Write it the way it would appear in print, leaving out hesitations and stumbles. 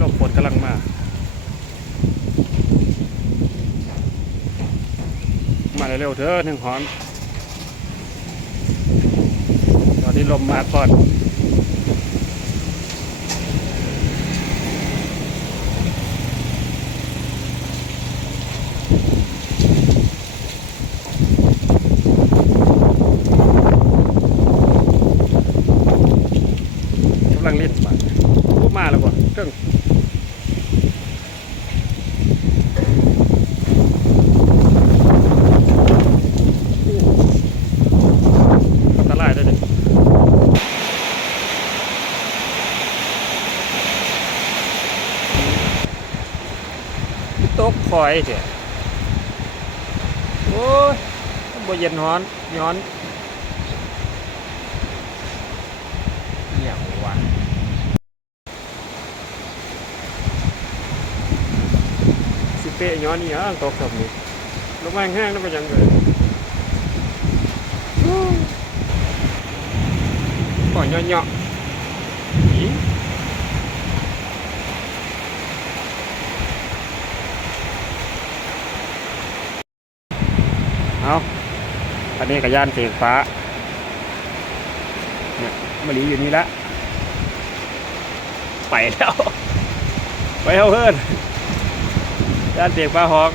ลมฝนกำลังมาเร็วๆเถอะถึงหอนตอนนี้ลมมาก่อนกำลังลิ้นมาแล้วก่อนเครื่องอันตรายด้วยดิตกคอยเถอะโอ้ยบ่เย็นฮ้อนย้อนอย่างวะสิเปะย้อนนี่ฮะตกแบบนี้ลมแห้งๆนั่นเป็นยังไงก่อนย่อๆเอาอันนี้กับย่านเสียงฟ้าเนี่ยมาหลีอยู่นี่ละไปแล้วไปเอาเพื่อนย่านเสียงฟ้าห้อง